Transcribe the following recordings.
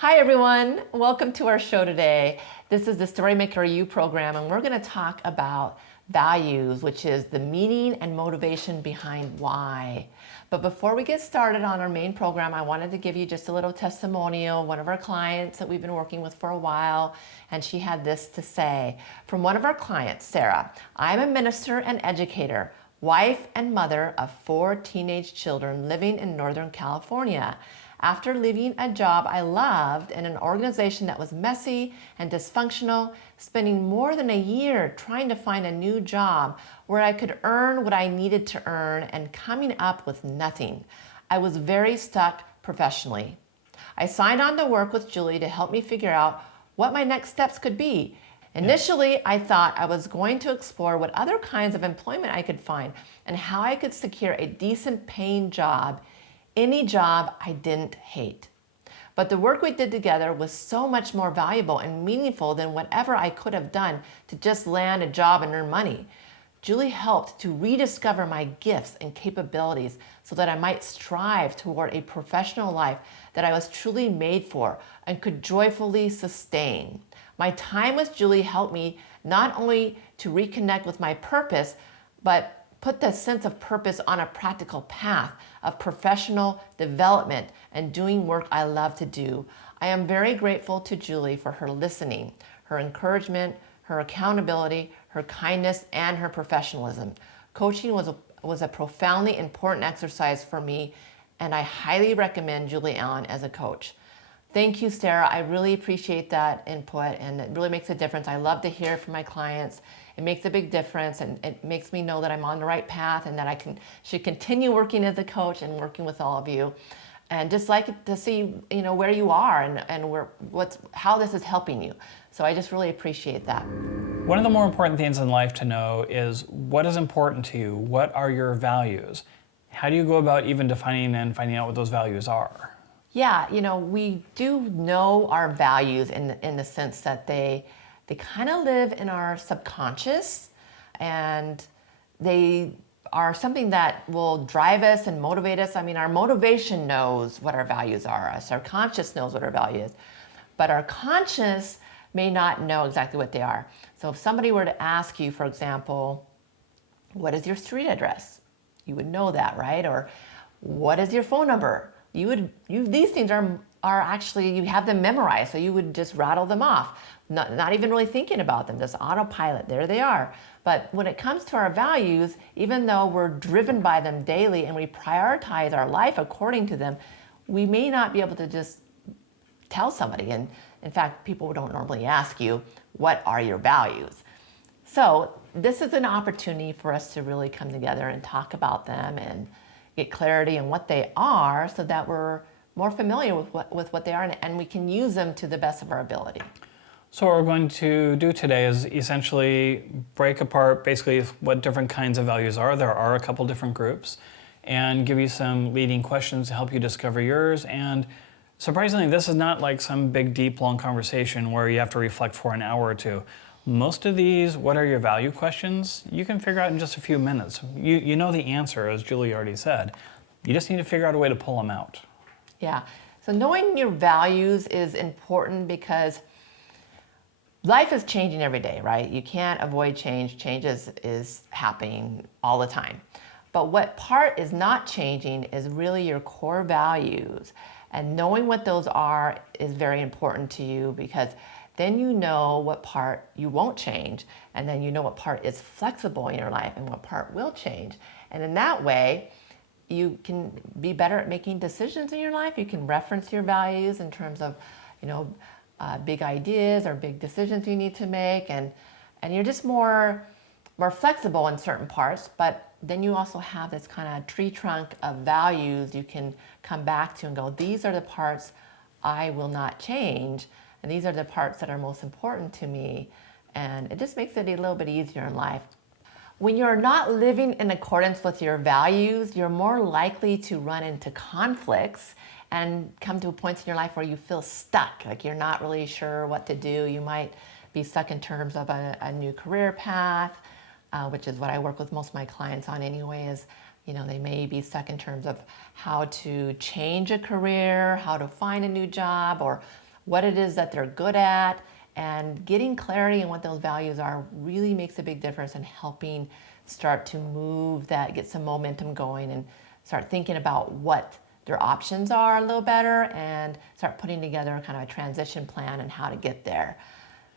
Hi everyone, welcome to our show today. This is the StoryMakerU program, and we're going to talk about values, which is the meaning and motivation behind why. But before we get started on our main program, I wanted to give you just a little testimonial. One of our clients that we've been working with for a while, and she had this to say. From one of our clients, Sarah: I'm a minister and educator, wife and mother of 4 teenage children living in Northern California. After leaving a job I loved in an organization that was messy and dysfunctional, spending more than a year trying to find a new job where I could earn what I needed to earn and coming up with nothing, I was very stuck professionally. I signed on to work with Julie to help me figure out what my next steps could be. Initially, I thought I was going to explore what other kinds of employment I could find and how I could secure a decent paying job, any job I didn't hate. But the work we did together was so much more valuable and meaningful than whatever I could have done to just land a job and earn money. Julie helped to rediscover my gifts and capabilities so that I might strive toward a professional life that I was truly made for and could joyfully sustain. My time with Julie helped me not only to reconnect with my purpose, but put the sense of purpose on a practical path of professional development and doing work I love to do. I am very grateful to Julie for her listening, her encouragement, her accountability, her kindness, and her professionalism. Coaching was a profoundly important exercise for me, and I highly recommend Julie Allen as a coach. Thank you, Sarah. I really appreciate that input, and it really makes a difference. I love to hear from my clients. It makes a big difference, and it makes me know that I'm on the right path and that I should continue working as a coach and working with all of you. And just like to see, where you are and how this is helping you. So I just really appreciate that. One of the more important things in life to know is what is important to you. What are your values? How do you go about even defining and finding out what those values are? Yeah, we do know our values in the sense that they kind of live in our subconscious, and they are something that will drive us and motivate us. I mean, our motivation knows what our values are. Our subconscious knows what our value is, but our conscious may not know exactly what they are. So if somebody were to ask you, for example, what is your street address? You would know that, right? Or what is your phone number? These things are actually, you have them memorized, so you would just rattle them off, not even really thinking about them, just autopilot, there they are. But when it comes to our values, even though we're driven by them daily and we prioritize our life according to them, we may not be able to just tell somebody. And in fact, people don't normally ask you, what are your values? So this is an opportunity for us to really come together and talk about them and get clarity in what they are so that we're more familiar with what they are, and we can use them to the best of our ability. So what we're going to do today is essentially break apart basically what different kinds of values are. There are a couple different groups, and give you some leading questions to help you discover yours. And surprisingly, this is not like some big, deep, long conversation where you have to reflect for an hour or two. Most of these, what are your value questions, you can figure out in just a few minutes. You know the answer, as Julie already said. You just need to figure out a way to pull them out. Yeah, so knowing your values is important because life is changing every day, right? You can't avoid change. Change is happening all the time. But what part is not changing is really your core values. And knowing what those are is very important to you, because then you know what part you won't change, and then you know what part is flexible in your life and what part will change. And in that way, you can be better at making decisions in your life. You can reference your values in terms of, big ideas or big decisions you need to make, and you're just more flexible in certain parts. But then you also have this kind of tree trunk of values you can come back to and go, these are the parts I will not change, and these are the parts that are most important to me. And it just makes it a little bit easier in life. When you're not living in accordance with your values, you're more likely to run into conflicts and come to points in your life where you feel stuck, like you're not really sure what to do. You might be stuck in terms of a new career path, which is what I work with most of my clients on anyway, is they may be stuck in terms of how to change a career, how to find a new job, or what it is that they're good at, and getting clarity on what those values are really makes a big difference in helping start to move that, get some momentum going, and start thinking about what their options are a little better, and start putting together kind of a transition plan and how to get there.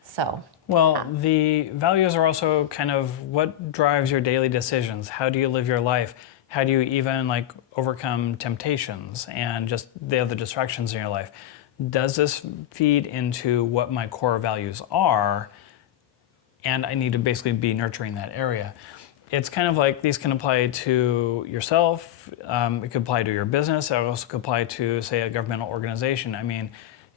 So, Well, the values are also kind of what drives your daily decisions. How do you live your life? How do you even like overcome temptations and just the other distractions in your life? Does this feed into what my core values are? And I need to basically be nurturing that area. It's kind of like these can apply to yourself. It could apply to your business. It also could apply to, say, a governmental organization. I mean,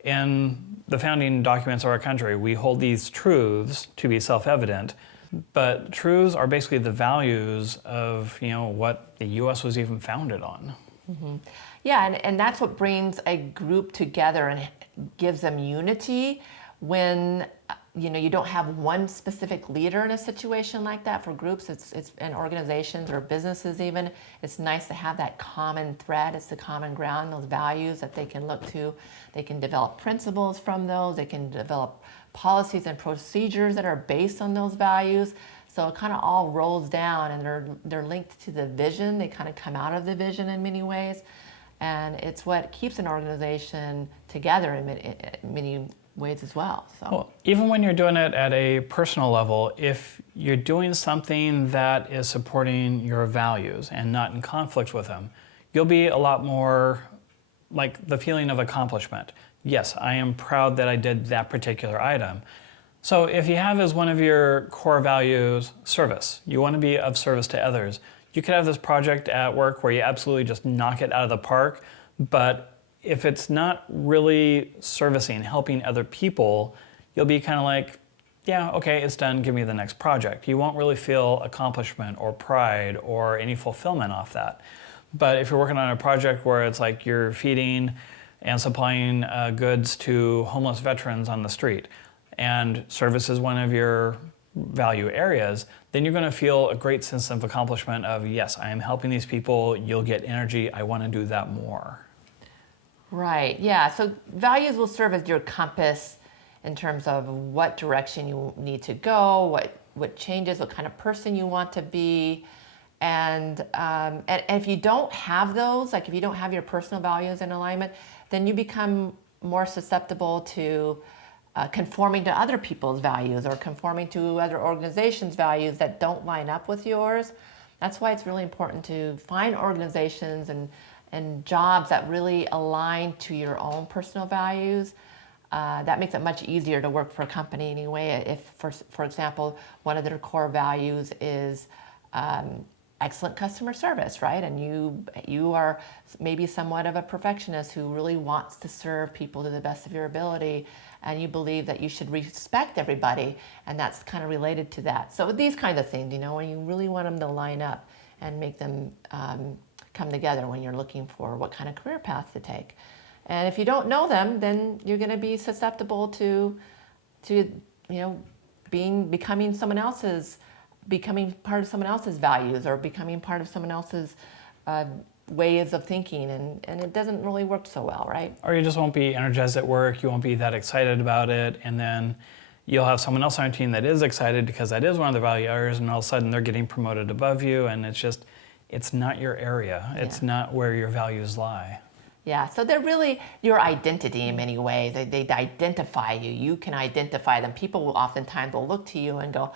in the founding documents of our country, we hold these truths to be self-evident, but truths are basically the values of, what the U.S. was even founded on. Mm-hmm. Yeah, and that's what brings a group together and gives them unity when you don't have one specific leader in a situation like that. For groups, it's in organizations or businesses even, it's nice to have that common thread. It's the common ground, those values that they can look to. They can develop principles from those. They can develop policies and procedures that are based on those values. So it kind of all rolls down, and they're linked to the vision. They kind of come out of the vision in many ways, and it's what keeps an organization together in many ways as well. Well, even when you're doing it at a personal level, if you're doing something that is supporting your values and not in conflict with them, you'll be a lot more like the feeling of accomplishment. Yes, I am proud that I did that particular item. So if you have as one of your core values service, you want to be of service to others, you could have this project at work where you absolutely just knock it out of the park, but if it's not really servicing, helping other people, you'll be kind of like, yeah, okay, it's done, give me the next project. You won't really feel accomplishment or pride or any fulfillment off that. But if you're working on a project where it's like you're feeding and supplying goods to homeless veterans on the street, and service is one of your value areas, then you're going to feel a great sense of accomplishment of, yes, I am helping these people, you'll get energy, I want to do that more. Right, yeah. So values will serve as your compass in terms of what direction you need to go, what changes, what kind of person you want to be. And if you don't have those, like if you don't have your personal values in alignment, then you become more susceptible to conforming to other people's values or conforming to other organizations' values that don't line up with yours. That's why it's really important to find organizations and jobs that really align to your own personal values. That makes it much easier to work for a company anyway. If, for example, one of their core values is excellent customer service, right? And you are maybe somewhat of a perfectionist who really wants to serve people to the best of your ability, and you believe that you should respect everybody, and that's kind of related to that. So these kinds of things, when you really want them to line up and make them come together when you're looking for what kind of career path to take. And if you don't know them, then you're going to be susceptible to becoming part of someone else's values, or becoming part of someone else's ways of thinking, and it doesn't really work so well, right? Or you just won't be energized at work, you won't be that excited about it, and then you'll have someone else on your team that is excited because that is one of the value areas, and all of a sudden they're getting promoted above you, and it's not your area. It's not where your values lie. Yeah, so they're really your identity in many ways. They identify you. You can identify them. People will oftentimes look to you and go,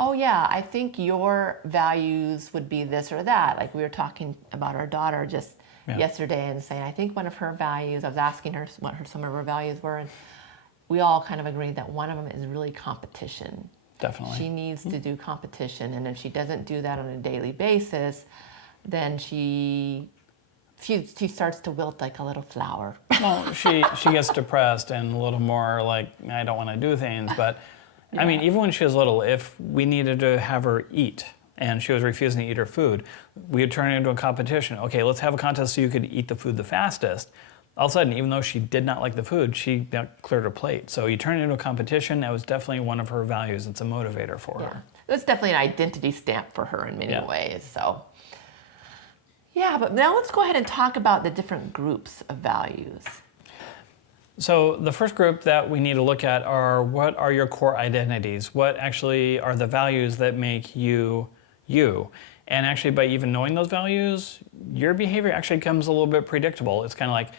oh yeah, I think your values would be this or that. Like we were talking about our daughter just yesterday and saying, I think one of her values, I was asking her what some of her values were, and we all kind of agreed that one of them is really competition. Definitely. She needs to do competition, and if she doesn't do that on a daily basis, then she starts to wilt like a little flower. Well, she gets depressed and a little more like, I don't want to do things. But I mean, even when she was little, if we needed to have her eat and she was refusing to eat her food, we would turn it into a competition. Okay, let's have a contest so you could eat the food the fastest. All of a sudden, even though she did not like the food, she cleared her plate. So you turn it into a competition. That was definitely one of her values. It's a motivator for her. It's definitely an identity stamp for her in many ways. So. Yeah, but now let's go ahead and talk about the different groups of values. So the first group that we need to look at are, what are your core identities? What actually are the values that make you you? And actually, by even knowing those values, your behavior actually becomes a little bit predictable. It's kind of like,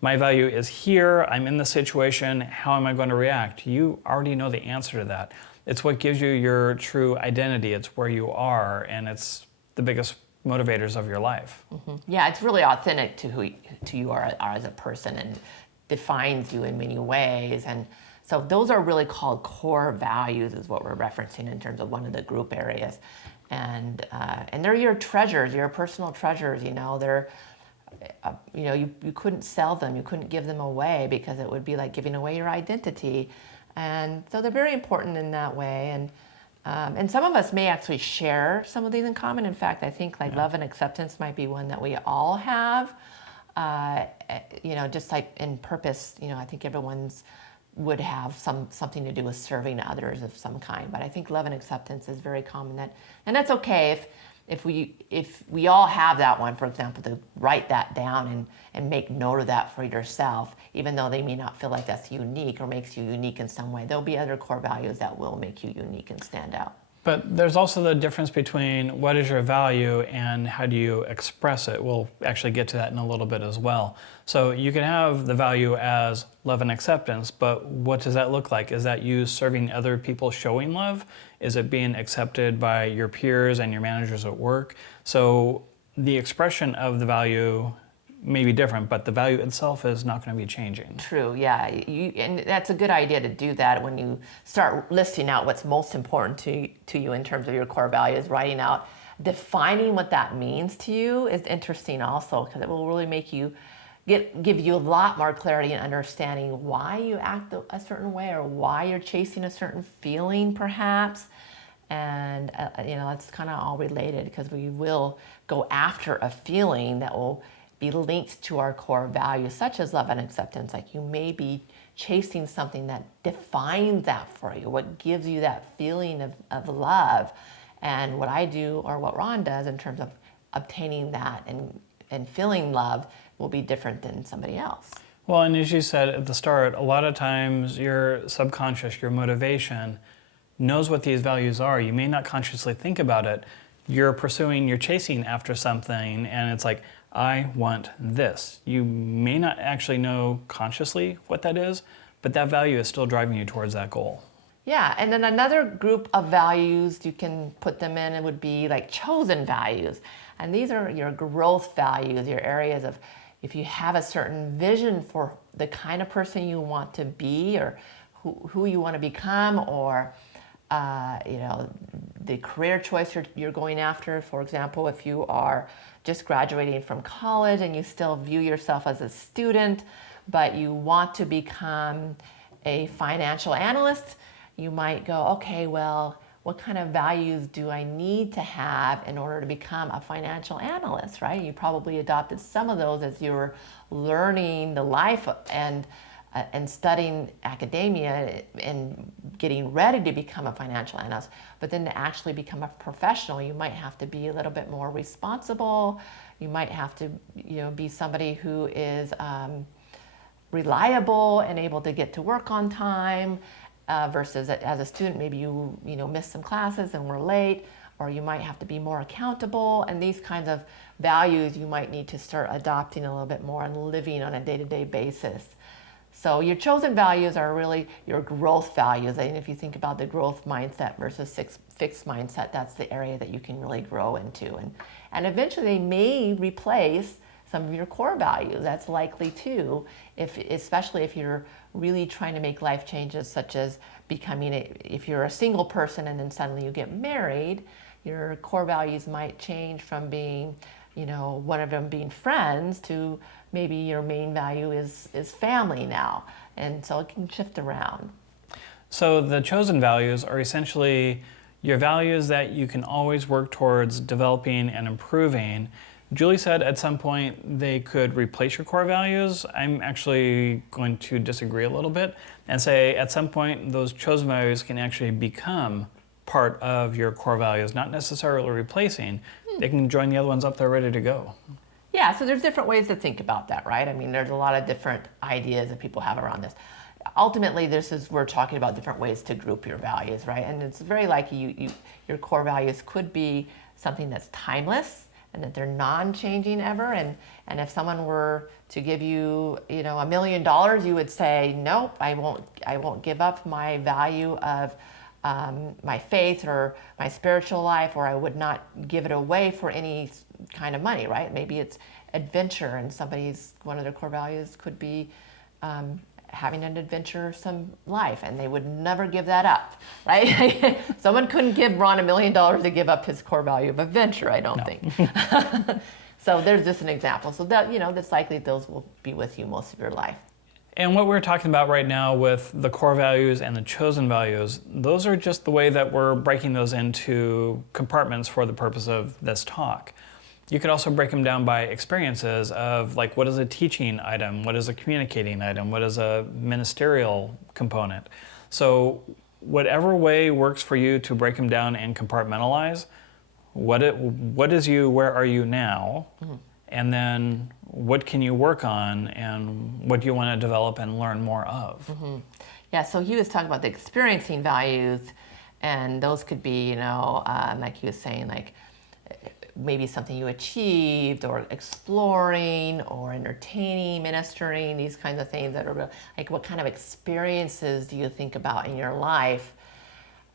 my value is here, I'm in the situation, how am I going to react? You already know the answer to that. It's what gives you your true identity. It's where you are, and it's the biggest motivators of your life. Yeah, it's really authentic to who you are as a person, and defines you in many ways. And so those are really called core values, is what we're referencing in terms of one of the group areas. And they're your treasures, your personal treasures. They're you couldn't sell them, you couldn't give them away, because it would be like giving away your identity. And so they're very important in that way. And some of us may actually share some of these in common. In fact, I think love and acceptance might be one that we all have. Just like in purpose, I think everyone's would have something to do with serving others of some kind. But I think love and acceptance is very common. And that's okay if we all have that one, for example, to write that down and make note of that for yourself, even though they may not feel like that's unique or makes you unique in some way. There'll be other core values that will make you unique and stand out. But there's also the difference between what is your value and how do you express it. We'll actually get to that in a little bit as well. So you can have the value as love and acceptance, but what does that look like? Is that you serving other people, showing love? Is it being accepted by your peers and your managers at work? So the expression of the value may be different, but the value itself is not going to be changing. True, yeah. And that's a good idea to do that when you start listing out what's most important to you in terms of your core values. Writing out, defining what that means to you is interesting also, because it will really make you give you a lot more clarity and understanding why you act a certain way, or why you're chasing a certain feeling perhaps. And that's kind of all related, because we will go after a feeling that will be linked to our core values, such as love and acceptance. Like, you may be chasing something that defines that for you, what gives you that feeling of love. And what I do, or what Ron does in terms of obtaining that and feeling love, will be different than somebody else. Well, and as you said at the start, a lot of times your subconscious, your motivation, knows what these values are. You may not consciously think about it. You're chasing after something, and it's like, I want this. You may not actually know consciously what that is, but that value is still driving you towards that goal. Yeah, and then another group of values you can put them in, it would be like chosen values. And these are your growth values, your areas of, if you have a certain vision for the kind of person you want to be, or who you want to become, or the career choice you're going after. For example, if you are just graduating from college and you still view yourself as a student, but you want to become a financial analyst, you might go, okay, well, what kind of values do I need to have in order to become a financial analyst, right? You probably adopted some of those as you were learning the life and studying academia and getting ready to become a financial analyst. But then to actually become a professional, you might have to be a little bit more responsible. You might have to, be somebody who is reliable and able to get to work on time, versus as a student, maybe you missed some classes and were late, or you might have to be more accountable. And these kinds of values you might need to start adopting a little bit more and living on a day-to-day basis. So your chosen values are really your growth values. And if you think about the growth mindset versus fixed mindset, that's the area that you can really grow into. And eventually they may replace some of your core values. That's likely too, especially if you're really trying to make life changes, such as if you're a single person and then suddenly you get married, your core values might change from being, one of them being friends, to maybe your main value is family now. And so it can shift around. So the chosen values are essentially your values that you can always work towards developing and improving. Julie said at some point they could replace your core values. I'm actually going to disagree a little bit and say at some point those chosen values can actually become part of your core values, not necessarily replacing. They can join the other ones up there ready to go. Yeah, so there's different ways to think about that, right? I mean, there's a lot of different ideas that people have around this. Ultimately, we're talking about different ways to group your values, right? And it's very likely your core values could be something that's timeless and that they're non-changing ever. And if someone were to give you, $1 million, you would say, nope, I won't give up my value of my faith or my spiritual life, or I would not give it away for any kind of money, right? Maybe it's adventure, and one of their core values could be having an adventuresome life, and they would never give that up, right? Someone couldn't give Ron $1 million to give up his core value of adventure, I don't think. So there's just an example. So that, that's likely those will be with you most of your life. And what we're talking about right now with the core values and the chosen values, those are just the way that we're breaking those into compartments for the purpose of this talk. You could also break them down by experiences of, like, what is a teaching item, what is a communicating item, what is a ministerial component. So whatever way works for you to break them down and compartmentalize, what is you, where are you now, and then what can you work on, and what do you want to develop and learn more of? Yeah, so he was talking about the experiencing values, and those could be, like he was saying, like maybe something you achieved, or exploring, or entertaining, ministering, these kinds of things that are like, what kind of experiences do you think about in your life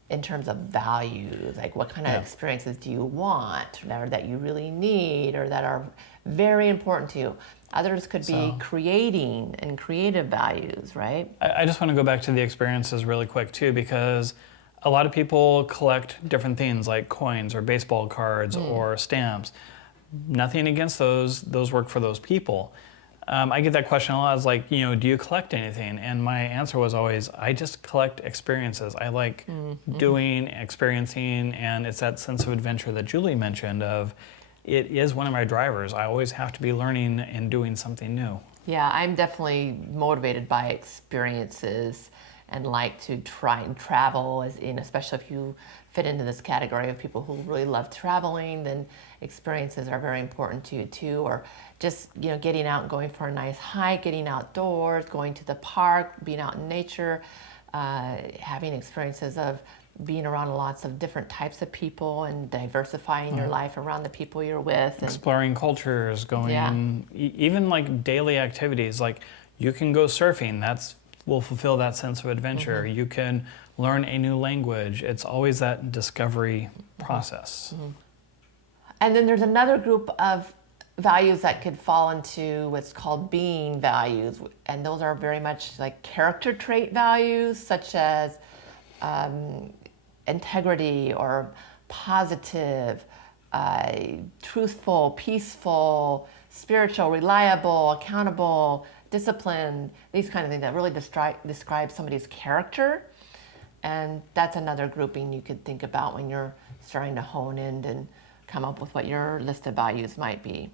in terms of values? Like, what kind of experiences do you want, or that you really need, or that are very important to you? Others could be creating and creative values, right? I just want to go back to the experiences really quick too, because a lot of people collect different things like coins or baseball cards or stamps. Nothing against those. Those work for those people. I get that question a lot. It's like, do you collect anything? And my answer was always, I just collect experiences. I like doing, experiencing, and it's that sense of adventure that Julie mentioned of, it is one of my drivers. I always have to be learning and doing something new. Yeah, I'm definitely motivated by experiences and like to try and travel, especially if you fit into this category of people who really love traveling, then experiences are very important to you too. Or just, getting out and going for a nice hike, getting outdoors, going to the park, being out in nature, having experiences of being around lots of different types of people and diversifying your life around the people you're with. And exploring cultures, going, even like daily activities, like you can go surfing, will fulfill that sense of adventure. You can learn a new language. It's always that discovery process. And then there's another group of values that could fall into what's called being values. And those are very much like character trait values, such as integrity, or positive, truthful, peaceful, spiritual, reliable, accountable, disciplined, these kind of things that really describe somebody's character. And that's another grouping you could think about when you're starting to hone in and come up with what your list of values might be.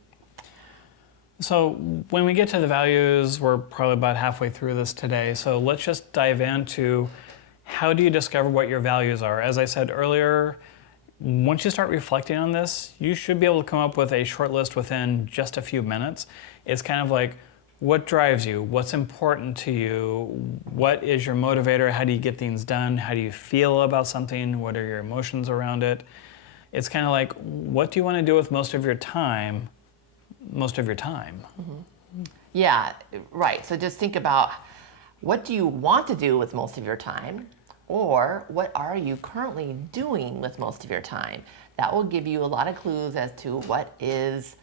So when we get to the values, we're probably about halfway through this today. So let's just dive into, how do you discover what your values are? As I said earlier, once you start reflecting on this, you should be able to come up with a short list within just a few minutes. It's kind of like, what drives you? What's important to you? What is your motivator? How do you get things done? How do you feel about something? What are your emotions around it? It's kind of like, what do you want to do with most of your time? Yeah, right. So just think about, what do you want to do with most of your time? Or what are you currently doing with most of your time? That will give you a lot of clues as to what is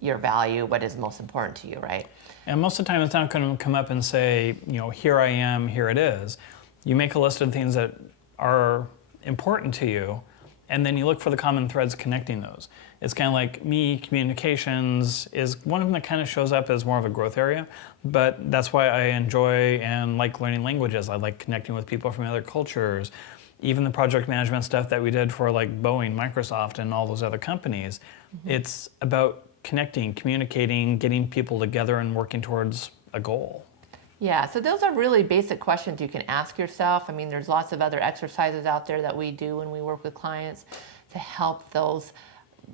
your value, what is most important to you, right? And most of the time it's not going to come up and say, here I am, here it is. You make a list of things that are important to you, and then you look for the common threads connecting those. It's kind of like me, communications is one of them that kind of shows up as more of a growth area, but that's why I enjoy and like learning languages. I like connecting with people from other cultures. Even the project management stuff that we did for like Boeing, Microsoft, and all those other companies, it's about connecting, communicating, getting people together and working towards a goal. Yeah, so those are really basic questions you can ask yourself. I mean, there's lots of other exercises out there that we do when we work with clients to help those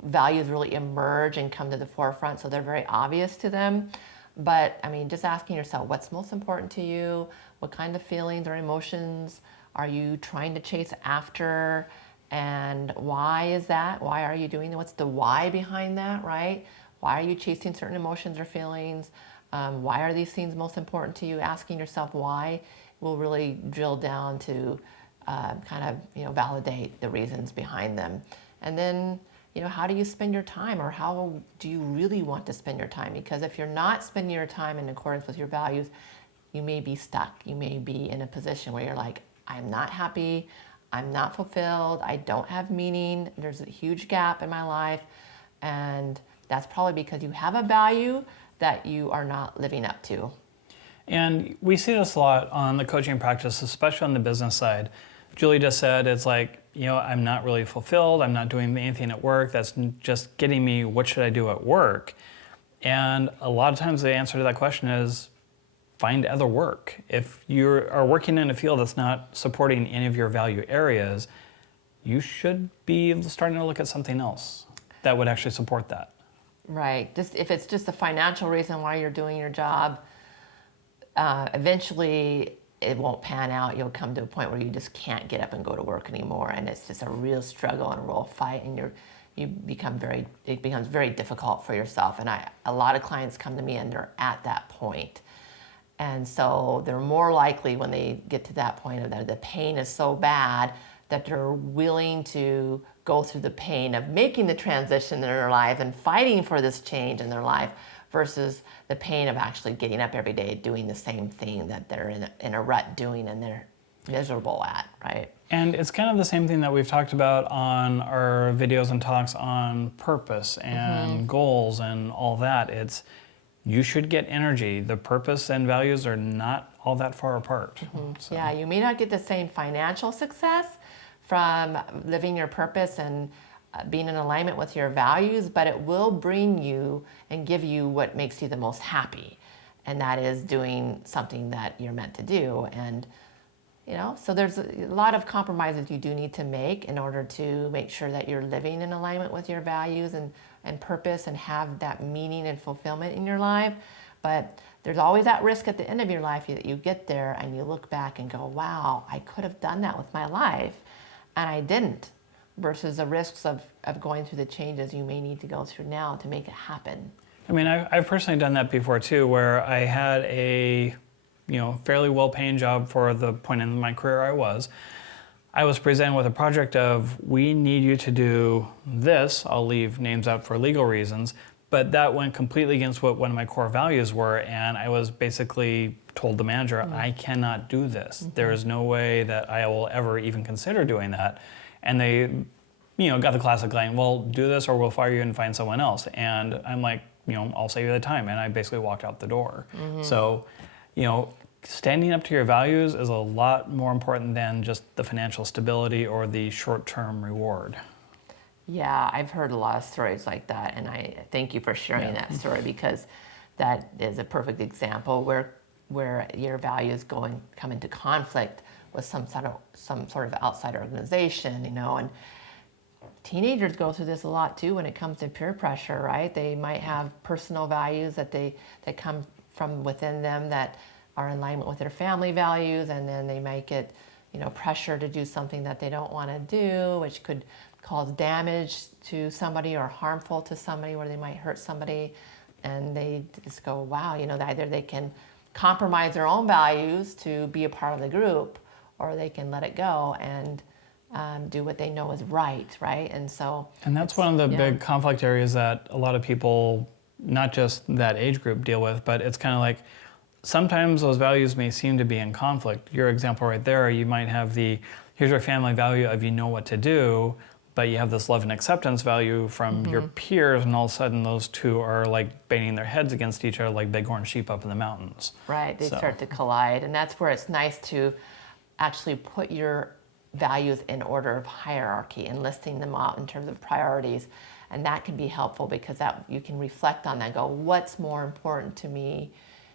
values really emerge and come to the forefront, so they're very obvious to them. But I mean, just asking yourself, what's most important to you? What kind of feelings or emotions are you trying to chase after? And why is that? Why are you doing that? What's the why behind that, right? Why are you chasing certain emotions or feelings? Why are these things most important to you? Asking yourself why will really drill down to kind of, validate the reasons behind them. And then, how do you spend your time, or how do you really want to spend your time? Because if you're not spending your time in accordance with your values, you may be stuck. You may be in a position where you're like, I'm not happy, I'm not fulfilled, I don't have meaning, there's a huge gap in my life. And that's probably because you have a value that you are not living up to. And we see this a lot on the coaching practice, especially on the business side. Julie just said, it's like, I'm not really fulfilled. I'm not doing anything at work that's just getting me, what should I do at work? And a lot of times the answer to that question is find other work. If you are working in a field that's not supporting any of your value areas, you should be starting to look at something else that would actually support that. Right. Just if it's just a financial reason why you're doing your job, eventually it won't pan out. You'll come to a point where you just can't get up and go to work anymore, and it's just a real struggle and a real fight, and it becomes very difficult for yourself. And a lot of clients come to me and they're at that point. And so they're more likely, when they get to that point, that the pain is so bad that they're willing to go through the pain of making the transition in their life and fighting for this change in their life, versus the pain of actually getting up every day doing the same thing that they're in a rut doing and they're miserable at, right? And it's kind of the same thing that we've talked about on our videos and talks on purpose and goals and all that. It's, you should get energy. The purpose and values are not all that far apart. So. Yeah, you may not get the same financial success from living your purpose and being in alignment with your values, but it will bring you and give you what makes you the most happy. And that is doing something that you're meant to do. And, so there's a lot of compromises you do need to make in order to make sure that you're living in alignment with your values and purpose, and have that meaning and fulfillment in your life. But there's always that risk at the end of your life that you get there and you look back and go, wow, I could have done that with my life and I didn't, versus the risks of going through the changes you may need to go through now to make it happen. I mean, I've personally done that before too, where I had a fairly well-paying job for the point in my career I was presented with a project of, we need you to do this. I'll leave names out for legal reasons, but that went completely against what one of my core values were, and I was basically told the manager, I cannot do this. There is no way that I will ever even consider doing that. And they, got the classic line, well, do this or we'll fire you and find someone else. And I'm like, I'll save you the time. And I basically walked out the door. So, standing up to your values is a lot more important than just the financial stability or the short-term reward. Yeah, I've heard a lot of stories like that, and I thank you for sharing that story, because that is a perfect example where your values come into conflict with some sort of outside organization, and teenagers go through this a lot too when it comes to peer pressure, right? They might have personal values that come from within them that are in alignment with their family values, and then they might get pressure to do something that they don't want to do, which could cause damage to somebody or harmful to somebody, where they might hurt somebody, and they just go, wow, either they can compromise their own values to be a part of the group, or they can let it go and do what they know is right? And so, and that's one of the big conflict areas that a lot of people, not just that age group, deal with, but it's kind of like, sometimes those values may seem to be in conflict. Your example right there, you might have here's your family value of what to do, but you have this love and acceptance value from your peers, and all of a sudden those two are like banging their heads against each other like bighorn sheep up in the mountains. Right, they start to collide, and that's where it's nice to actually put your values in order of hierarchy and listing them out in terms of priorities. And that can be helpful, because that you can reflect on that and go, what's more important to me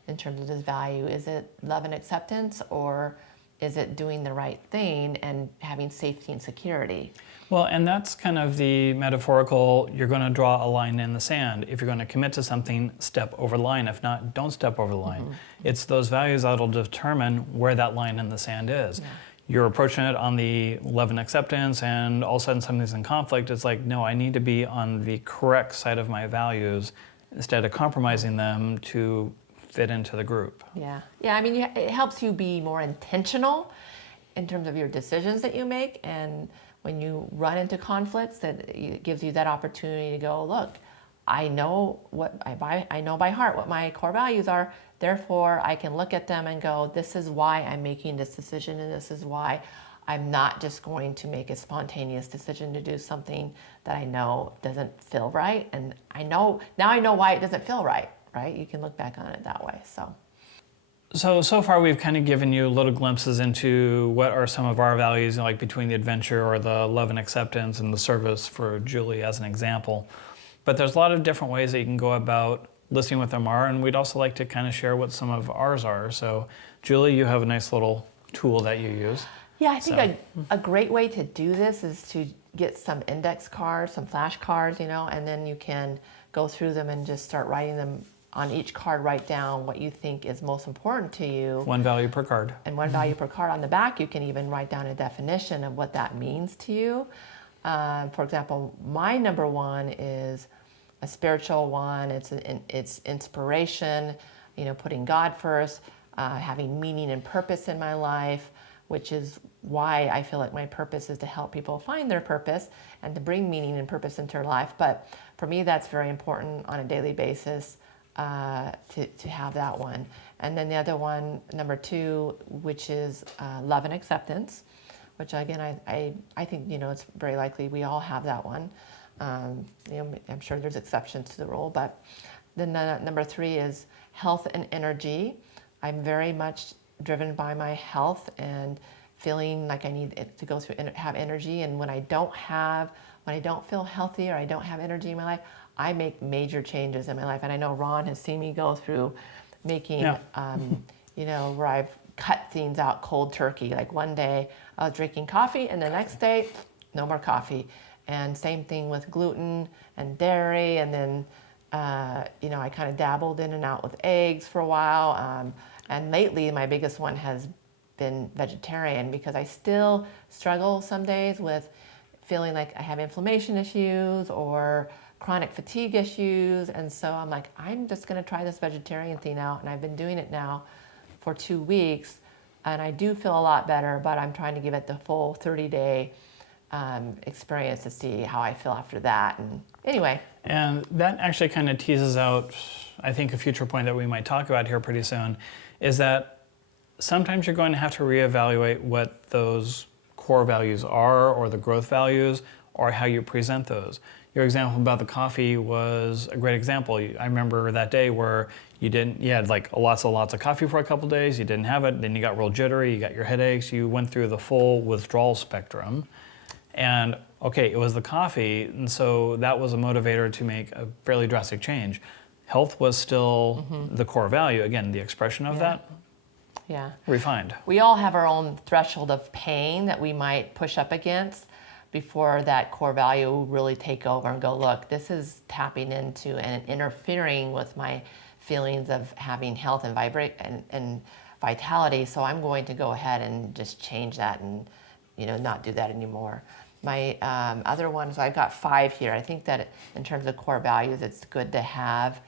in terms of this value? Is it love and acceptance, or is it doing the right thing and having safety and security? Well, and that's kind of the metaphorical, you're going to draw a line in the sand. If you're going to commit to something, step over the line. If not, don't step over the line. It's those values that'll determine where that line in the sand is. Yeah. You're approaching it on the love and acceptance, and all of a sudden something's in conflict. It's like, no, I need to be on the correct side of my values instead of compromising them to fit into the group. Yeah. Yeah, I mean, it helps you be more intentional in terms of your decisions that you make. And when you run into conflicts, that it gives you that opportunity to go, look, I know I know by heart what my core values are. Therefore, I can look at them and go, this is why I'm making this decision, and this is why I'm not just going to make a spontaneous decision to do something that I know doesn't feel right. And now I know why it doesn't feel right, right? You can look back on it that way. So far we've kind of given you little glimpses into what are some of our values, like between the adventure or the love and acceptance and the service for Julie as an example. But there's a lot of different ways that you can go about listening with them are, and we'd also like to kind of share what some of ours are. So Julie, you have a nice little tool that you use. Yeah, I think a great way to do this is to get some index cards, some flashcards, and then you can go through them and just start writing them on each card. Write down what you think is most important to you. One value per card. And one value per card. On the back, you can even write down a definition of what that means to you. For example, my number one is a spiritual one. It's inspiration, putting God first, having meaning and purpose in my life, which is why I feel like my purpose is to help people find their purpose and to bring meaning and purpose into their life. But for me, that's very important on a daily basis to have that one. And then the other one, number two, which is love and acceptance, which again, I think, it's very likely we all have that one. I'm sure there's exceptions to the rule, but then number three is health and energy. I'm very much driven by my health and feeling like I need to go through and have energy. And when I don't feel healthy or I don't have energy in my life, I make major changes in my life. And I know Ron has seen me go through making, where I've cut things out cold turkey. Like one day I was drinking coffee and the next day, no more coffee. And same thing with gluten and dairy. And then, I kind of dabbled in and out with eggs for a while. And lately, my biggest one has been vegetarian because I still struggle some days with feeling like I have inflammation issues or chronic fatigue issues. And so I'm like, I'm just going to try this vegetarian thing out. And I've been doing it now for 2 weeks. And I do feel a lot better, but I'm trying to give it the full 30-day experience to see how I feel after that. And anyway. And that actually kind of teases out, I think, a future point that we might talk about here pretty soon, is that sometimes you're going to have to reevaluate what those core values are, or the growth values, or how you present those. Your example about the coffee was a great example. I remember that day where you had like lots of coffee for a couple days, you didn't have it, then you got real jittery, you got your headaches, you went through the full withdrawal spectrum. And okay, it was the coffee, and so that was a motivator to make a fairly drastic change. Health was still the core value. Again, the expression of that, refined. We all have our own threshold of pain that we might push up against before that core value will really take over and go, look, this is tapping into and interfering with my feelings of having health and and vitality. So I'm going to go ahead and just change that and not do that anymore. My other ones, I've got 5 here. I think that in terms of core values, it's good to have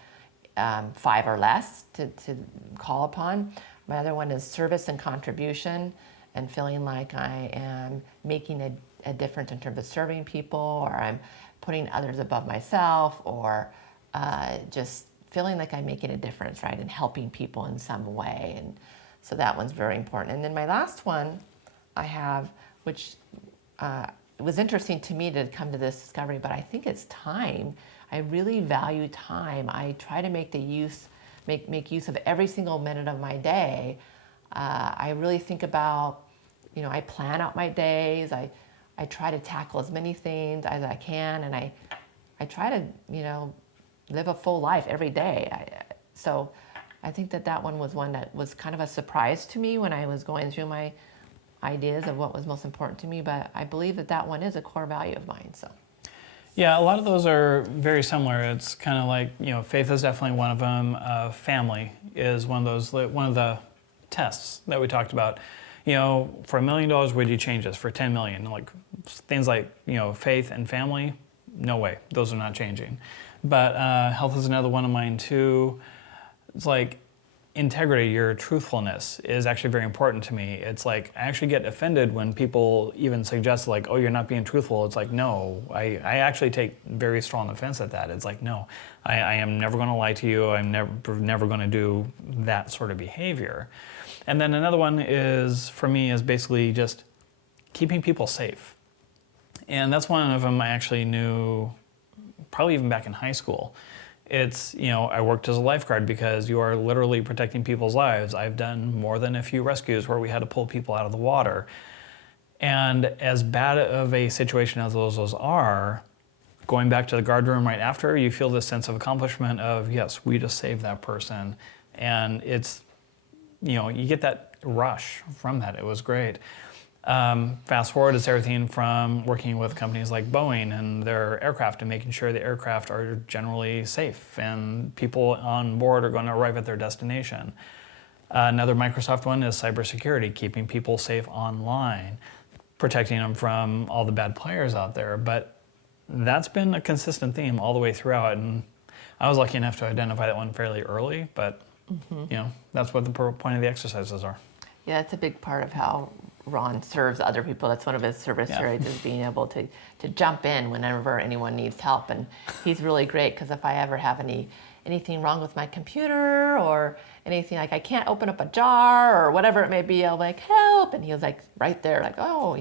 5 or less to call upon. My other one is service and contribution, and feeling like I am making a difference in terms of serving people, or I'm putting others above myself, or just feeling like I'm making a difference, right, and helping people in some way. And so that one's very important. And then my last one I have, which it was interesting to me to come to this discovery, but I think it's time. I really value time. I try to make use of every single minute of my day. I really think about, I plan out my days. I try to tackle as many things as I can, and I try to, live a full life every day. So I think that one was one that was kind of a surprise to me when I was going through my ideas of what was most important to me, but I believe that that one is a core value of mine. So. Yeah, a lot of those are very similar. It's kind of like, faith is definitely one of them. Family is one of the tests that we talked about. For $1 million, would you change this? For 10 million, like things like, faith and family, no way. Those are not changing. But health is another one of mine too. It's like integrity, your truthfulness is actually very important to me. It's like I actually get offended when people even suggest like, oh, you're not being truthful. It's like, no, I actually take very strong offense at that. It's like, no, I am never going to lie to you. I'm never going to do that sort of behavior. And then another one is, for me, is basically just keeping people safe. And that's one of them I actually knew probably even back in high school. It's, I worked as a lifeguard because you are literally protecting people's lives. I've done more than a few rescues where we had to pull people out of the water. And as bad of a situation as those are, going back to the guard room right after, you feel this sense of accomplishment of, yes, we just saved that person. And it's, you get that rush from that. It was great. Fast forward, it's everything from working with companies like Boeing and their aircraft and making sure the aircraft are generally safe and people on board are going to arrive at their destination. Another Microsoft one is cybersecurity, keeping people safe online, protecting them from all the bad players out there. But that's been a consistent theme all the way throughout. And I was lucky enough to identify that one fairly early, but that's what the point of the exercises are. Yeah, it's a big part of how Ron serves other people. That's one of his service traits, is being able to jump in whenever anyone needs help. And he's really great because if I ever have anything wrong with my computer or anything, like I can't open up a jar or whatever it may be, I'll like, help. And he was like right there, like, oh,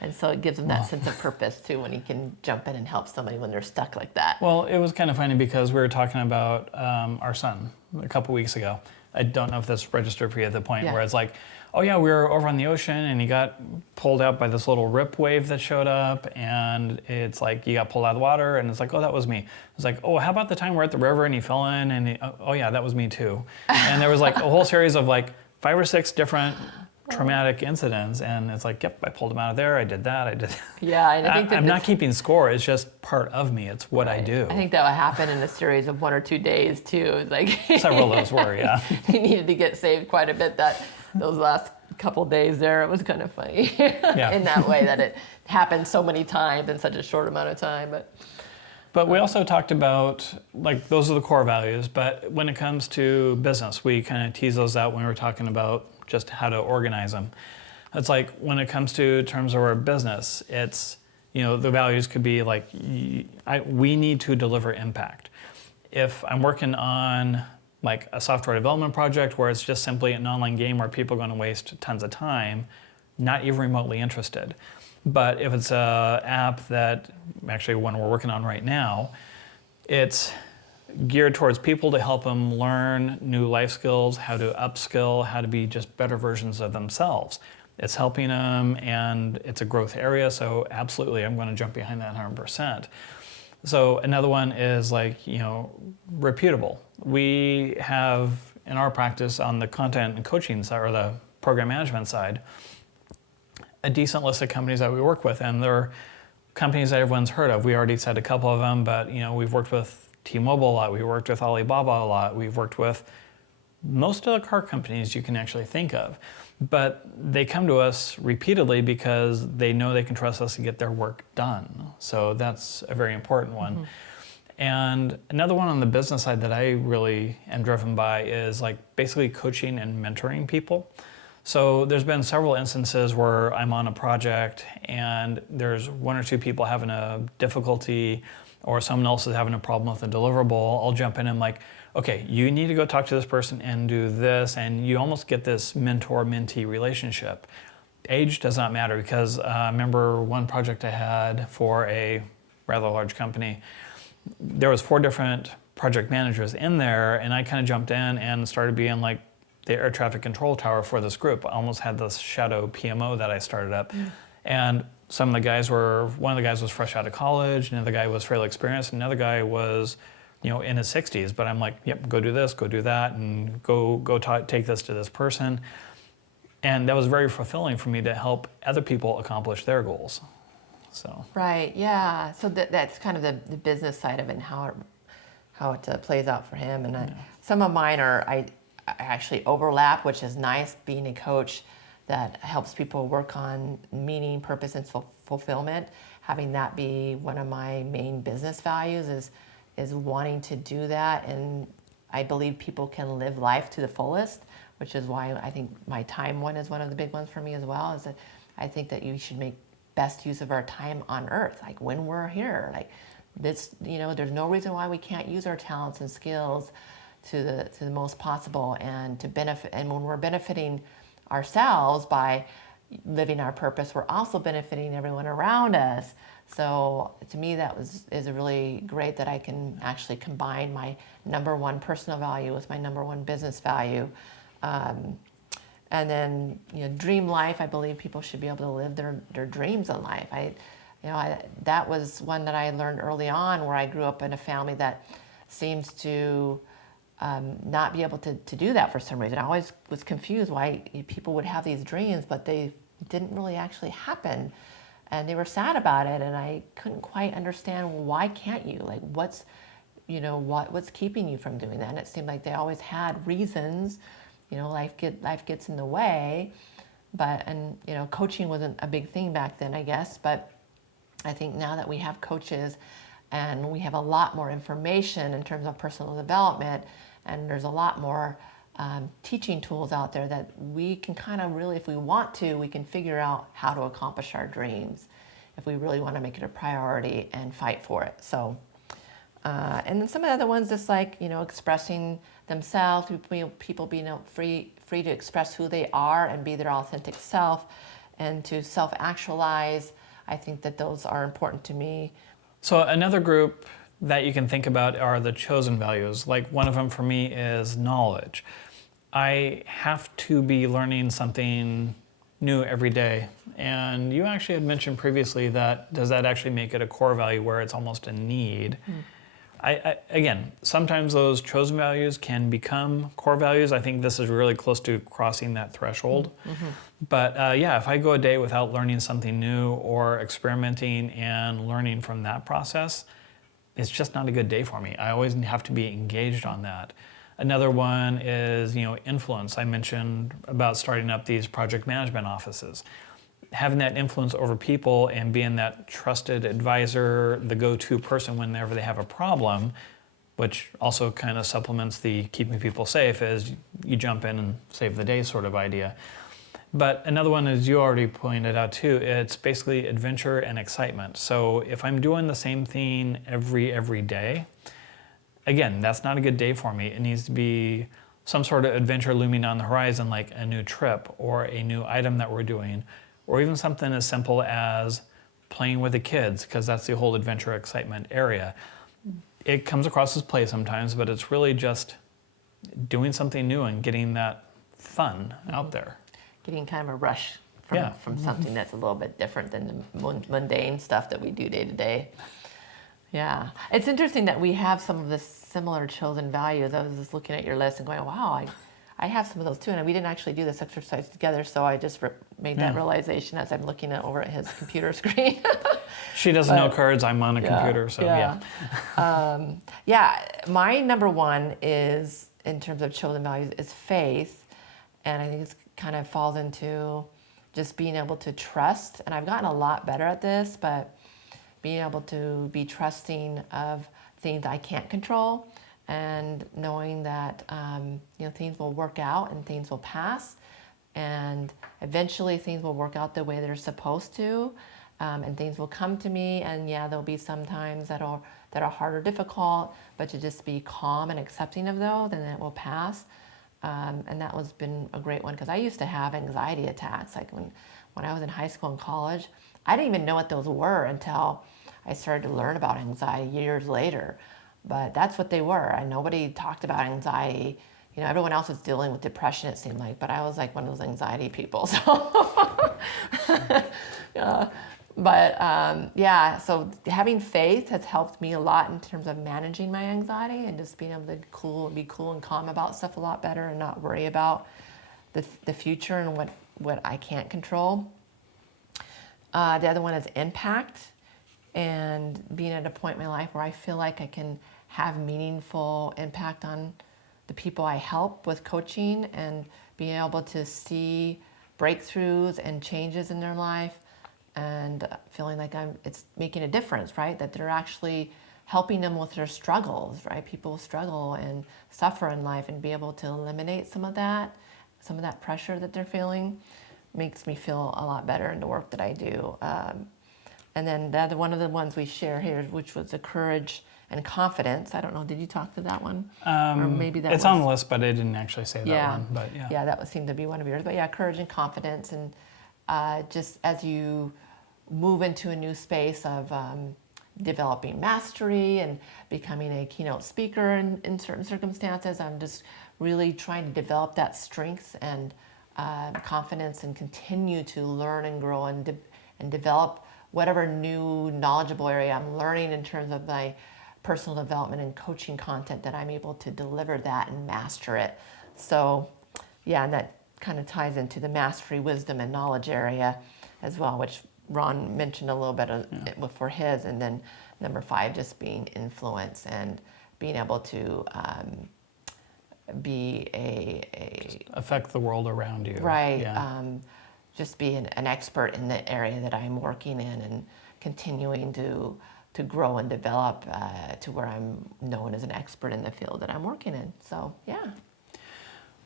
and so it gives him that sense of purpose too when he can jump in and help somebody when they're stuck like that. Well, it was kind of funny because we were talking about our son a couple weeks ago. I don't know if this registered for you at the point where it's like, oh yeah, we were over on the ocean and he got pulled out by this little rip wave that showed up, and it's like he got pulled out of the water, and it's like, oh, that was me. It's like, oh, how about the time we're at the river and he fell in, and oh yeah, that was me too. And there was like a whole series of like 5 or 6 different traumatic incidents, and it's like, yep, I pulled him out of there, I did that, I did that. Yeah, and I think I'm not keeping score, it's just part of me, it's what I do. I think that would happen in a series of 1 or 2 days too. Like several of those were, yeah. He needed to get saved quite a bit those last couple days there. It was kind of funny in that way that it happened so many times in such a short amount of time. But we also talked about, like, those are the core values, but when it comes to business, we kind of tease those out when we were talking about just how to organize them. It's like when it comes to terms of our business, it's, the values could be like, we need to deliver impact. If I'm working on like a software development project where it's just simply an online game where people are going to waste tons of time, not even remotely interested. But if it's an app that, actually one we're working on right now, it's geared towards people to help them learn new life skills, how to upskill, how to be just better versions of themselves. It's helping them, and it's a growth area, so absolutely I'm going to jump behind that 100%. So another one is like, reputable. We have in our practice on the content and coaching side, or the program management side, a decent list of companies that we work with, and they're companies that everyone's heard of. We already said a couple of them, but we've worked with T-Mobile a lot, we worked with Alibaba a lot, we've worked with most of the car companies you can actually think of. But they come to us repeatedly because they know they can trust us to get their work done. So that's a very important one. Mm-hmm. And another one on the business side that I really am driven by is like basically coaching and mentoring people. So there's been several instances where I'm on a project and there's 1 or 2 people having a difficulty or someone else is having a problem with a deliverable. I'll jump in and I'm like, okay, you need to go talk to this person and do this, and you almost get this mentor-mentee relationship. Age does not matter, because I remember one project I had for a rather large company. There was 4 different project managers in there, and I kind of jumped in and started being like the air traffic control tower for this group. I almost had this shadow PMO that I started up. And one of the guys was fresh out of college, another guy was fairly experienced, another guy was in his 60s, but I'm like, yep, go do this, go do that, and go take this to this person. And that was very fulfilling for me to help other people accomplish their goals. So Right, yeah. So that's kind of the business side of it and how it plays out for him. And some of mine I actually overlap, which is nice, being a coach that helps people work on meaning, purpose, and fulfillment. Having that be one of my main business values is wanting to do that. And I believe people can live life to the fullest, which is why I think my time one is one of the big ones for me as well, is that I think that you should make best use of our time on earth, like when we're here. Like this, there's no reason why we can't use our talents and skills to the most possible and to benefit. And when we're benefiting ourselves by living our purpose, we're also benefiting everyone around us. So to me, is really great that I can actually combine my number one personal value with my number one business value. And then, dream life. I believe people should be able to live their dreams in life. That was one that I learned early on, where I grew up in a family that seems to not be able to do that for some reason. I always was confused why people would have these dreams, but they didn't really actually happen. And they were sad about it, and I couldn't quite understand, why can't you? Like, what's keeping you from doing that? And it seemed like they always had reasons. Life gets in the way, and coaching wasn't a big thing back then, I guess. But I think now that we have coaches and we have a lot more information in terms of personal development, and there's a lot more teaching tools out there that we can kind of really, if we want to, we can figure out how to accomplish our dreams if we really want to make it a priority and fight for it. So, and then some of the other ones, just like, expressing themselves, people being free to express who they are and be their authentic self, and to self-actualize. I think that those are important to me. So another group that you can think about are the chosen values. Like, one of them for me is knowledge. I have to be learning something new every day. And you actually had mentioned previously that, does that actually make it a core value where it's almost a need? Again, sometimes those chosen values can become core values. I think this is really close to crossing that threshold. But yeah, if I go a day without learning something new or experimenting and learning from that process, it's just not a good day for me. I always have to be engaged on that. Another one is, influence. I mentioned about starting up these project management offices. Having that influence over people and being that trusted advisor, the go-to person whenever they have a problem, which also kind of supplements the keeping people safe, as you jump in and save the day sort of idea. But another one, as you already pointed out too, it's basically adventure and excitement. So if I'm doing the same thing every day, again, that's not a good day for me. It needs to be some sort of adventure looming on the horizon, like a new trip or a new item that we're doing, or even something as simple as playing with the kids, because that's the whole adventure excitement area. It comes across as play sometimes, but it's really just doing something new and getting that fun out there. Getting kind of a rush from something that's a little bit different than the mundane stuff that we do day to day. Yeah, it's interesting that we have some of the similar chosen values. I was just looking at your list and going, wow, I have some of those too. And we didn't actually do this exercise together, so I just made that realization as I'm looking over at his computer screen. She doesn't know cards, I'm on a computer, so yeah. My number one is, in terms of chosen values, is faith. And I think it's kind of falls into just being able to trust. And I've gotten a lot better at this, but being able to be trusting of things I can't control, and knowing that things will work out and things will pass, and eventually things will work out the way they're supposed to, and things will come to me. And yeah, there'll be some times that are hard or difficult, but to just be calm and accepting of those, and then it will pass. And that was been a great one, because I used to have anxiety attacks. Like when I was in high school and college, I didn't even know what those were until I started to learn about anxiety years later. But that's what they were. And nobody talked about anxiety. Everyone else was dealing with depression, it seemed like, but I was like one of those anxiety people. So, so having faith has helped me a lot in terms of managing my anxiety, and just being able to be cool and calm about stuff a lot better, and not worry about the future and what I can't control. The other one is impact, and being at a point in my life where I feel like I can have meaningful impact on the people I help with coaching, and being able to see breakthroughs and changes in their life, and feeling like it's making a difference, right? That they're actually helping them with their struggles, right? People struggle and suffer in life, and be able to eliminate some of that pressure that they're feeling makes me feel a lot better in the work that I do. And then the other one of the ones we share here, which was the courage and confidence. I don't know, did you talk to that one? Or maybe that it's was, on the list, but I didn't actually say that one. But yeah. Yeah, that would seem to be one of yours. But yeah, courage and confidence, and just as you move into a new space of developing mastery and becoming a keynote speaker in certain circumstances, I'm just really trying to develop that strength and confidence, and continue to learn and grow and develop whatever new knowledgeable area I'm learning in terms of my personal development and coaching content, that I'm able to deliver that and master it. So yeah, and that kind of ties into the mastery, wisdom, and knowledge area as well, which Ron mentioned a little bit for his. And then number 5, just being influence and being able to be Just affect the world around you. right, Yeah. just be an expert in the area that I'm working in, and continuing to grow and develop to where I'm known as an expert in the field that I'm working in. So yeah.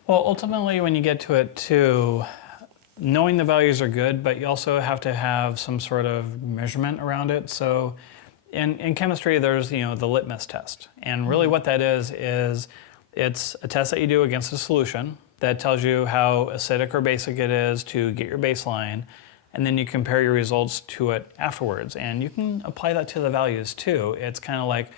Well, ultimately, when you get to it too, knowing the values are good, but you also have to have some sort of measurement around it. So in chemistry, there's the litmus test. And really what that is it's a test that you do against a solution that tells you how acidic or basic it is to get your baseline. And then you compare your results to it afterwards. And you can apply that to the values too. It's kind of like,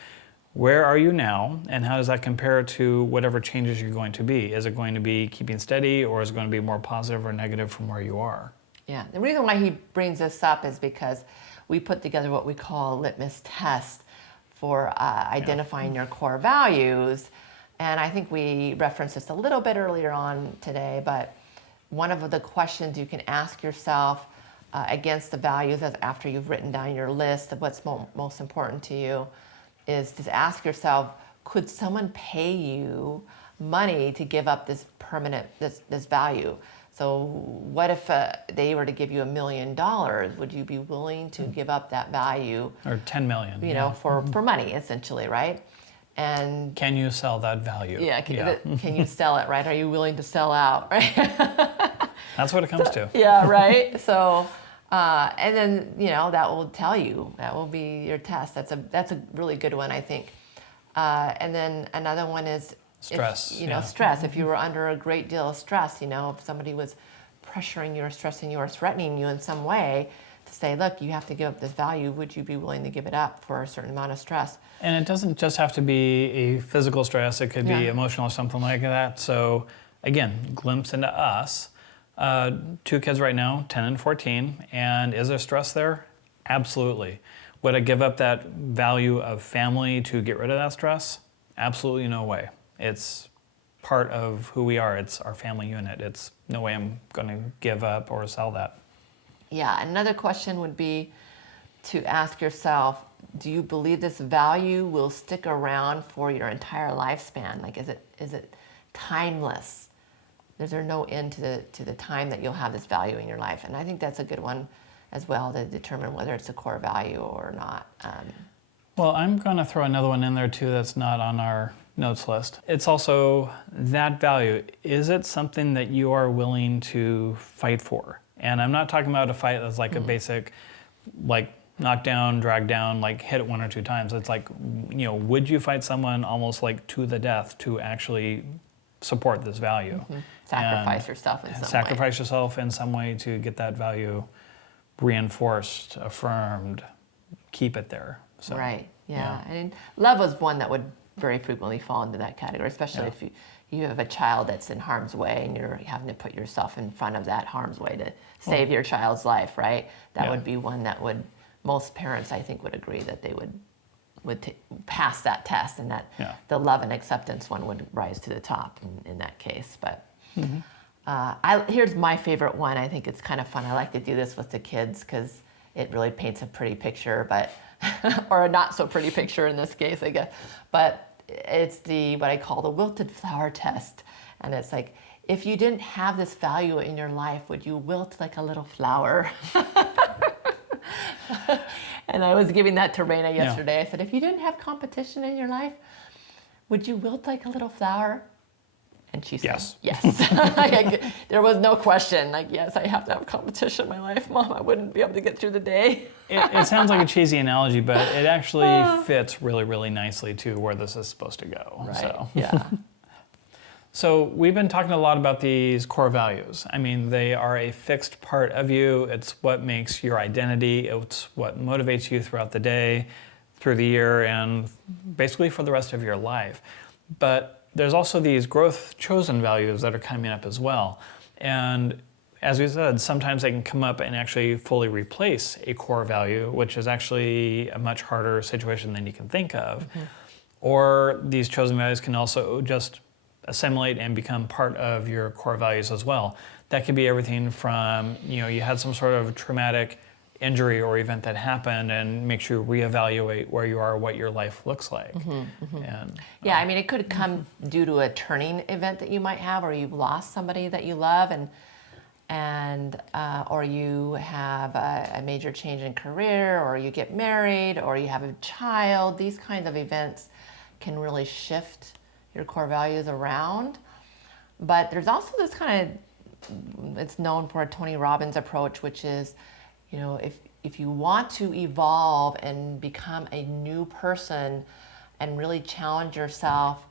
where are you now, and how does that compare to whatever changes you're going to be? Is it going to be keeping steady, or is it going to be more positive or negative from where you are? Yeah, the reason why he brings this up is because we put together what we call a litmus test for identifying your core values. And I think we referenced this a little bit earlier on today, but one of the questions you can ask yourself against the values after you've written down your list of what's most important to you is to ask yourself, could someone pay you money to give up this this value? So what if they were to give you $1 million? Would you be willing to give up that value? Or 10 million. For money, essentially, right? And can you sell that value? Yeah, can you sell it, right? Are you willing to sell out, right? That's what it comes to. Yeah, right. So, and then that will tell you, that will be your test. That's a really good one, I think. And then another one is stress. Stress. If you were under a great deal of stress, if somebody was pressuring you or stressing you or threatening you in some way, to say, look, you have to give up this value. Would you be willing to give it up for a certain amount of stress? And it doesn't just have to be a physical stress. It could be emotional or something like that. So again, glimpse into us. 2 kids right now, 10 and 14. And is there stress there? Absolutely. Would I give up that value of family to get rid of that stress? Absolutely no way. It's part of who we are. It's our family unit. It's no way I'm going to give up or sell that. Yeah, another question would be to ask yourself, do you believe this value will stick around for your entire lifespan? Like, is it timeless? Is there no end to the time that you'll have this value in your life? And I think that's a good one as well to determine whether it's a core value or not. Well, I'm going to throw another one in there too that's not on our notes list. It's also that value. Is it something that you are willing to fight for? And I'm not talking about a fight that's like a basic, like knock down, drag down, like hit it 1 or 2 times. It's like, would you fight someone almost like to the death to actually support this value? Sacrifice yourself in some way. Sacrifice yourself in some way to get that value reinforced, affirmed, keep it there. So, right, yeah. And love was one that would very frequently fall into that category, especially if you have a child that's in harm's way and you're having to put yourself in front of that harm's way to save your child's life, right? That would be one that most parents, I think, would agree that they would pass that test, and that the love and acceptance one would rise to the top in that case. But Here's my favorite one. I think it's kind of fun. I like to do this with the kids because it really paints a pretty picture, but or a not so pretty picture in this case, I guess. But it's what I call the wilted flower test. And it's like, if you didn't have this value in your life, would you wilt like a little flower? And I was giving that to Raina yesterday. I said, if you didn't have competition in your life, would you wilt like a little flower? And she said, yes. There was no question. Like, yes, I have to have competition in my life, Mom. I wouldn't be able to get through the day. It sounds like a cheesy analogy, but it actually fits really, really nicely to where this is supposed to go. Right. So. Yeah. So we've been talking a lot about these core values. I mean, they are a fixed part of you. It's what makes your identity. It's what motivates you throughout the day, through the year, and basically for the rest of your life. But there's also these growth chosen values that are coming up as well. And as we said, sometimes they can come up and actually fully replace a core value, which is actually a much harder situation than you can think of. Mm-hmm. Or these chosen values can also just assimilate and become part of your core values as well. That could be everything from, you had some sort of traumatic injury or event that happened and makes you reevaluate where you are, what your life looks like. Mm-hmm, mm-hmm. And, yeah, I mean, it could come due to a turning event that you might have, or you've lost somebody that you love, or you have a major change in career, or you get married, or you have a child. These kinds of events can really shift your core values around. But there's also this kind of, it's known for a Tony Robbins approach, which is, if you want to evolve and become a new person and really challenge yourself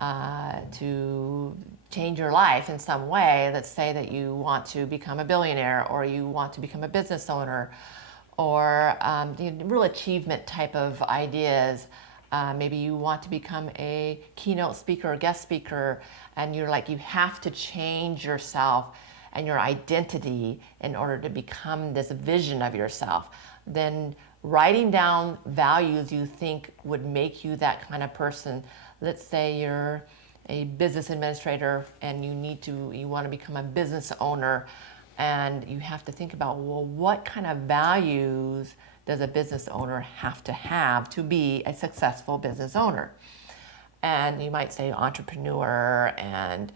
to change your life in some way, let's say that you want to become a billionaire, or you want to become a business owner, or real achievement type of ideas. Maybe you want to become a keynote speaker or guest speaker, and you're like, you have to change yourself and your identity in order to become this vision of yourself. Then writing down values you think would make you that kind of person. Let's say you're a business administrator and you want to become a business owner, and you have to think about, well, what kind of values does a business owner have to be a successful business owner? And you might say entrepreneur and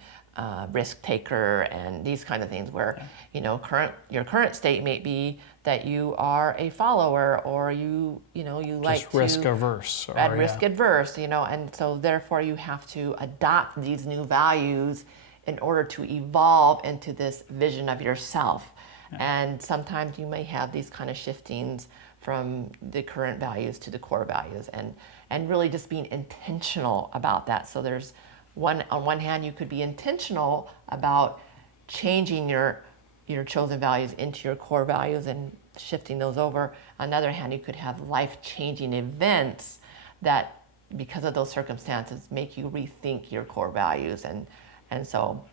risk taker and these kind of things, where your current state may be that you are a follower, or you like just risk averse, risk adverse, and so therefore you have to adopt these new values in order to evolve into this vision of yourself. And sometimes you may have these kind of shiftings from the current values to the core values, and really just being intentional about that. So there's on one hand, you could be intentional about changing your chosen values into your core values and shifting those over. On the other hand, you could have life-changing events that, because of those circumstances, make you rethink your core values. And so,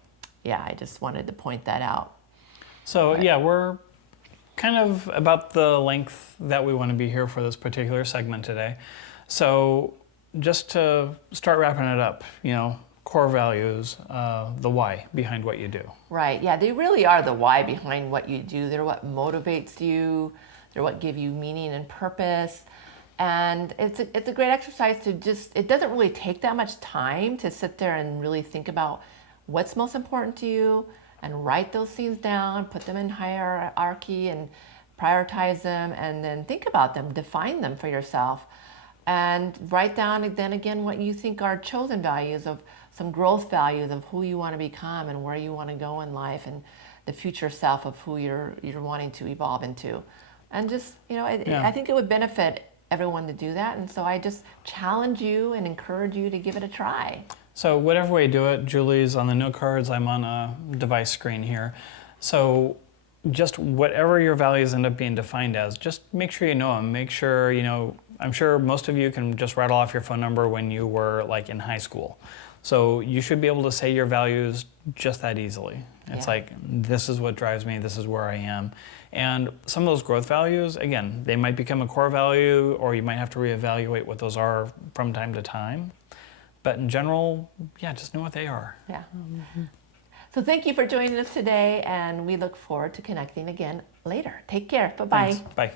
yeah, I just wanted to point that out. So, yeah, we're kind of about the length that we want to be here for this particular segment today. So just to start wrapping it up, core values, the why behind what you do. Right, yeah, they really are the why behind what you do. They're what motivates you. They're what give you meaning and purpose. And it's a great exercise to it doesn't really take that much time to sit there and really think about what's most important to you, and write those things down, put them in hierarchy and prioritize them, and then think about them, define them for yourself, and write down then again what you think are chosen values, of some growth values of who you want to become and where you want to go in life, and the future self of who you're wanting to evolve into. And just, I think it would benefit everyone to do that. And so I just challenge you and encourage you to give it a try. So whatever way you do it, Julie's on the note cards, I'm on a device screen here. So just whatever your values end up being defined as, just make sure you know them. Make sure, I'm sure most of you can just rattle off your phone number when you were like in high school. So you should be able to say your values just that easily. It's like, this is what drives me, this is where I am. And some of those growth values, again, they might become a core value, or you might have to reevaluate what those are from time to time. But in general, just know what they are. Yeah. Mm-hmm. So thank you for joining us today, and we look forward to connecting again later. Take care. Bye-bye. Thanks. Bye.